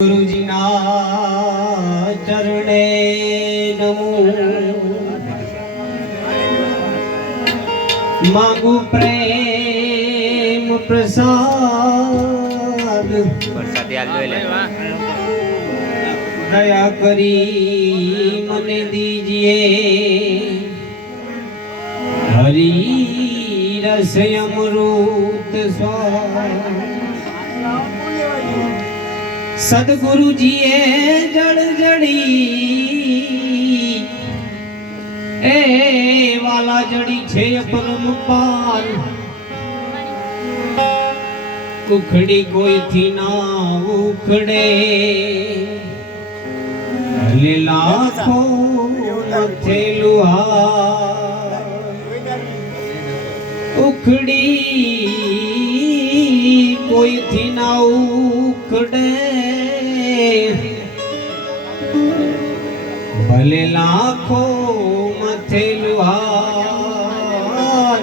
गुरुजी ना चरणे नमो मांगू प्रेम प्रसाद दया करी मने दीजिए हरि रस अमृत स्वाद सदगुरु जी जड़ जड़ी ए वाला जड़ी छे परम पाल उखड़ी कोई थी ना उखड़े भले लाखों मथे लुहार उखड़ी कोई थी ना उखड़े भले लाखों मथे लुहार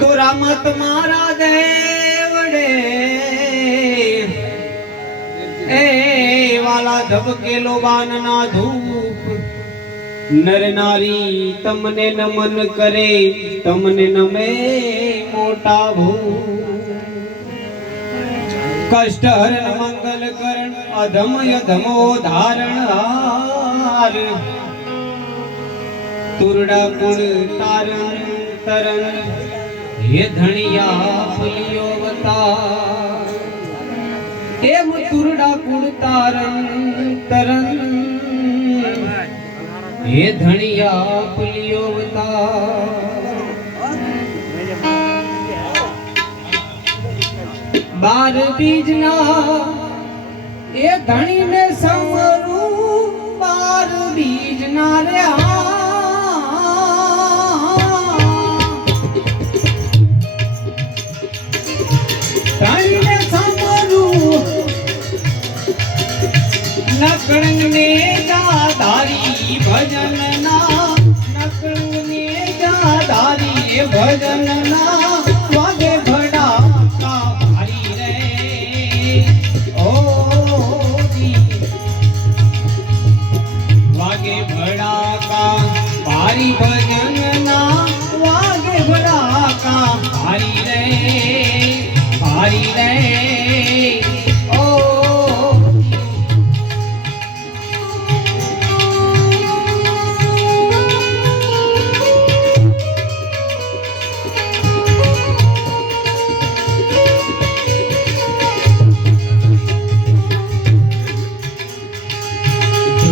तो रामत मारा देवड़े ए वाला धबके लोबान ना धूप नर नारी तमने नमन करे तमने नमे मोटा भू कष्ट हरण मंगल करण अधम यधमो धारण हार तुरड़ा कुण तारण तरन ये धनिया फुलियो बता एम तुरड़ा कुण तारण तरन ये धनिया फुलियो बता बार बीजना ये धनी में समरू बार बीजना रे धनी में समरू नकड़ंग ने गाधारी भजन ना नकड़ंग ने गाधारी भजन ना वागे भड़ा भारी भजन ना वागे बड़ा का भारी रे ओ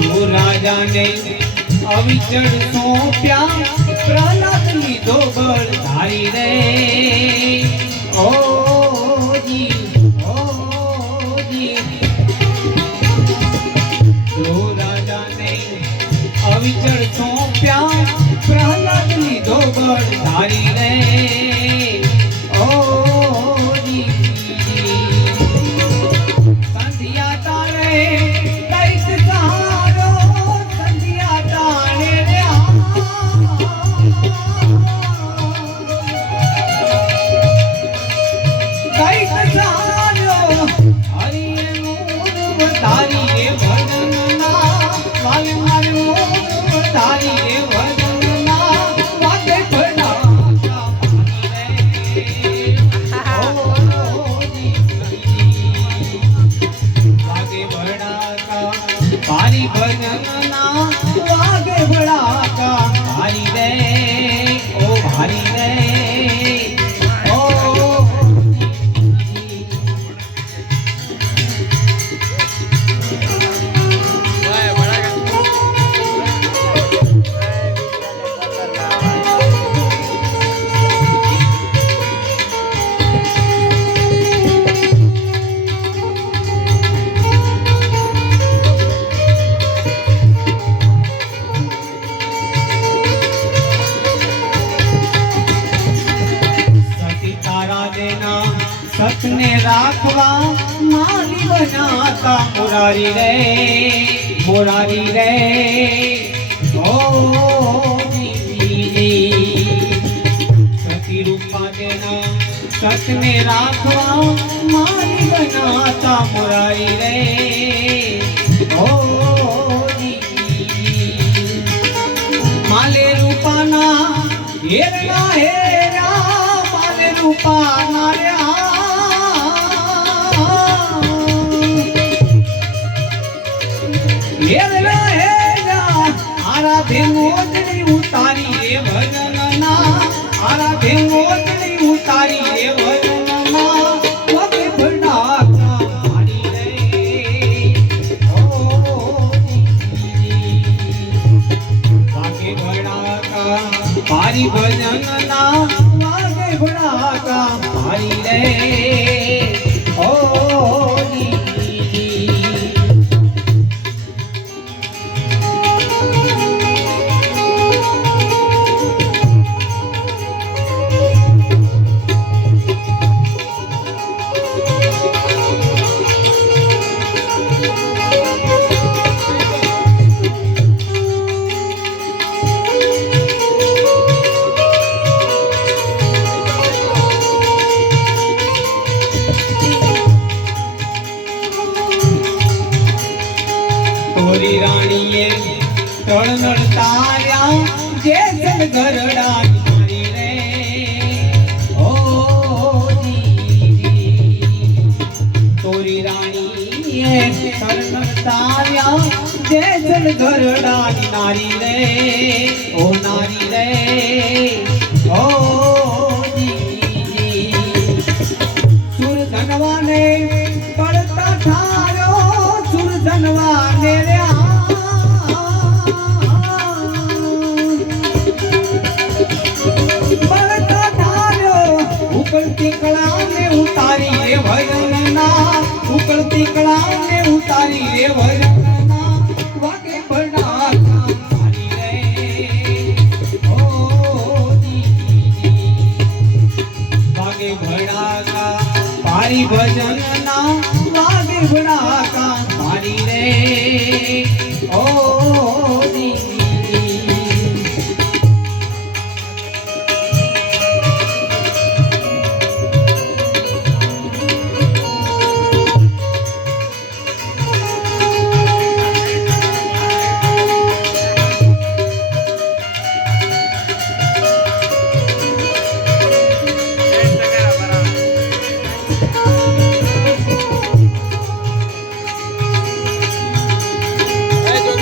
जो राजा ने अविचर सोप्या प्रहलाद लीधो बलधारी रे ओ जी जो राजा ने अविचर सोप्या प्रहलाद लीधो बलधारी रे ओ जी संध्या तारे दैत सहारो संध्या तारे रे दैत सहारो हरि मूल बतारी रे भजन ना वाले मारे मूल बतारी रे भजन ना वागे भड़ा भारी भजन ना वागे बड़ा का भारी रे ओ भारी रे ओ सतने राखवा माली बनाता मुरारी रे ओ जी सती रूपा देना सत સતને રાખવા મારી બનાતા મુરારી રે ઓ માલે રૂપાના હેરા હેરા માલે રૂપાના રે હેરા હેરા આરાધે મોજડી ઉતારી રે ભજનના આરાધે મોજડી ઉતારી રે ભજનના વગે ભડાકા મારી રે ઓ વાગે ભડાકા મારી ભજનના વાગે ભડાકા મારી રે ઓ તોરી રાણીએ તળનળ તાર્યા જે જલ ગરડા મારી રે ઓ તોરી રાણીએ તળનળ તાર્યા જે જલ ગરડા નારી રે ઓ નારી રે ઓ સુર ધનવાને પડતા ઠાર્યો સુર ધનવાને રે ઉકળતી કળાને ઉતારી રે ભજનના ઉકળતી કળાને ઉતારી રે ભજનના વાગે ભડાકા મારી રે ઓ વાગે ભડાકા પારી ભજનના વાગે ભડાકા મારી રે ઓ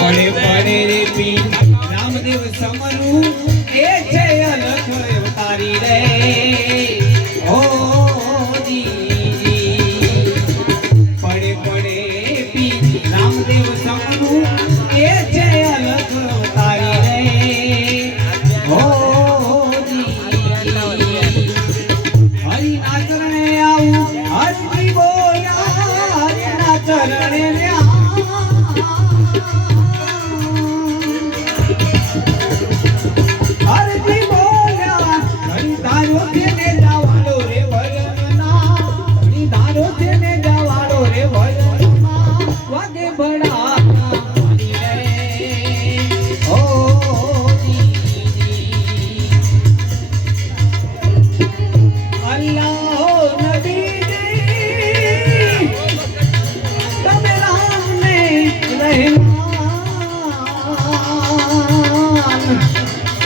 પડે પડે રે પી રામદેવ સમરું એ છે અલખ અવતારી રે ઓ પડે પડે પી રામદેવ સમરું એ છે અલખ અવતારી રે ઓ હરિના ચરણે આવું હરિ બોલ્યા હરિના ચરણે હરજી બોલ્યા હરી ધારો તેને જવાડો રે ભજનના હરી ધારો તેને જવાડો રે ભજનના વાગે ભડાકા મારી રે ઓ અલ્લાહ નબીજી તમે રામને રહેમાન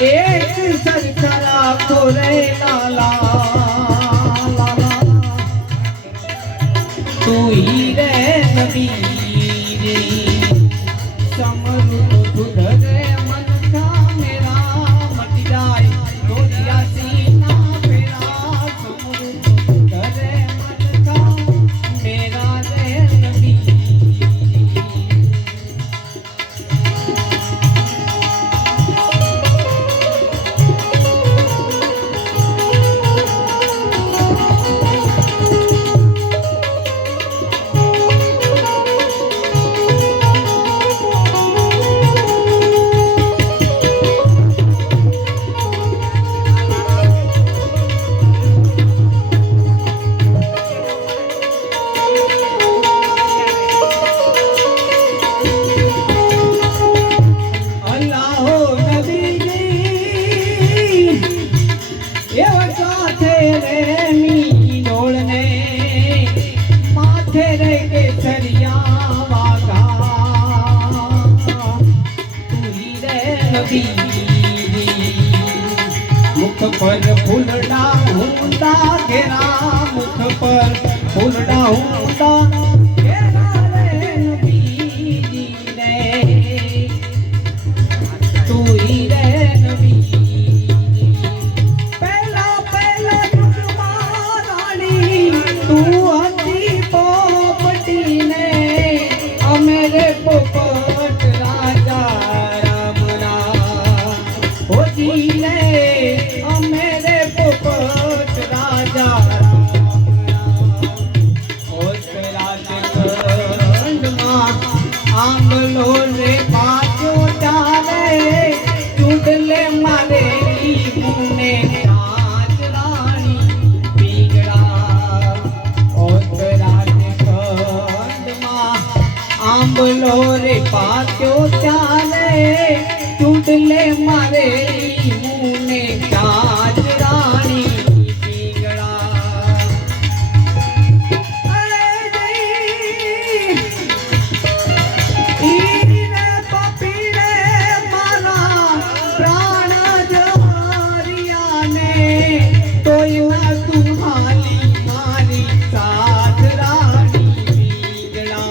एक सरसरा कोरे लाला तू ही रे नबी समरू सुधरे मन का मेरा मट जाए गोरिया सीना मेरा समरू सुधरे मन का मेरा रे नबी છે રે કેસરિયા વાગા તુરી રે નબી મુખ પર ફૂલડા હુંડા ઘેરા મુખ પર ફૂલડા હુંડા ઘેરા રે નબી રે તુરી રે આંબલો રે પાક્યો ચાલે ચૂડલે મારે મુને કાજ રાણી પીંગળા ઈરે પપી રે મારા પ્રાણ જરિયાને તોય ના તું હાલી મારી સાથ રાણી પીંગળા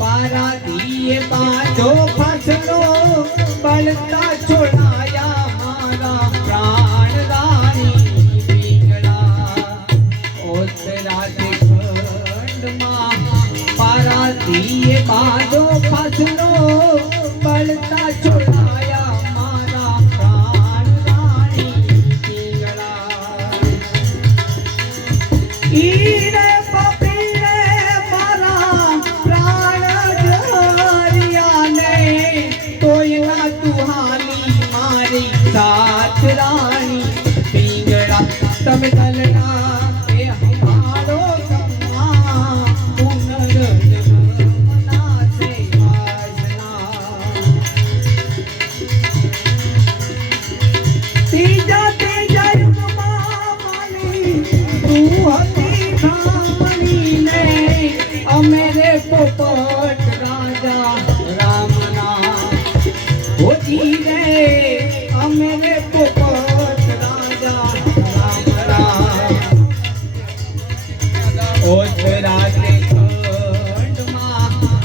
पारा दिए बाजो फसलो बलता छोड़ाया मारा प्राण रानी पींगड़ा ओतराते खंड में पारा दिए बाजो फसलो बलता छोड़ाया मारा प्राण रानी पींगड़ा ईरे साथ रानी पींगड़ा तब गलना ए हमारो कमा पुनर्जन्मना से वासना तीजा तेजा युगमा माली तू हती धानी ने अमेरे पोपट राजा रामना होती रे मेरे पोपट राजा राम राम ओतराते खंड मा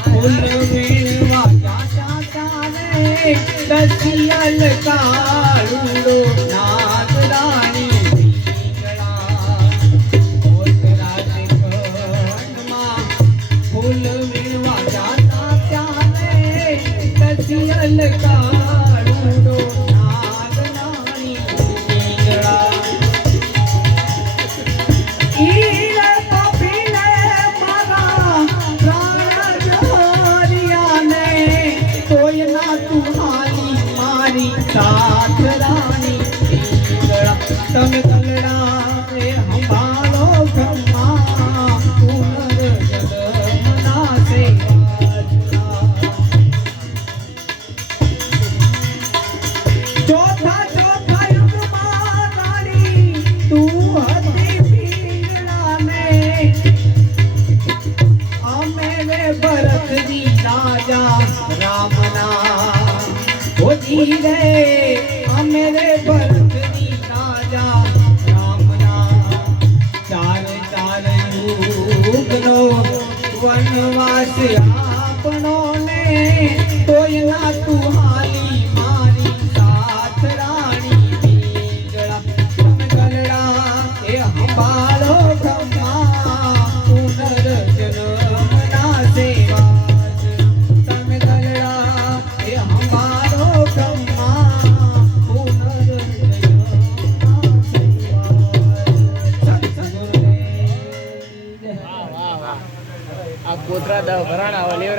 फूल वीणवा जाता चाले दसियल काळूडो नाथ रानी पींगड़ा ओतराते खंड मा फूल वीणवा जाता चाले दसियल काळूडो साथ रानी पींगड़ा तम गलड़ा रे हमारो ब्रह्मा पुनर्जन्मना से चौथा चौथा युग रानी तू हती पींगड़ा में मेरे भरत जी राजा रामना रे मेरे भरत जी राजा रामना चार चार युग नो वनवास आपनो ने तोय ना तू हाली मारी साथ रानी पींगड़ा तम गलड़ा ए हमारो ब्रह्मा पुनर्जन्मना से तम गलड़ा ए हमारो ब्रह्मा पुनर्जन्मना આ કોતરા દવા ભરાણા લેવરા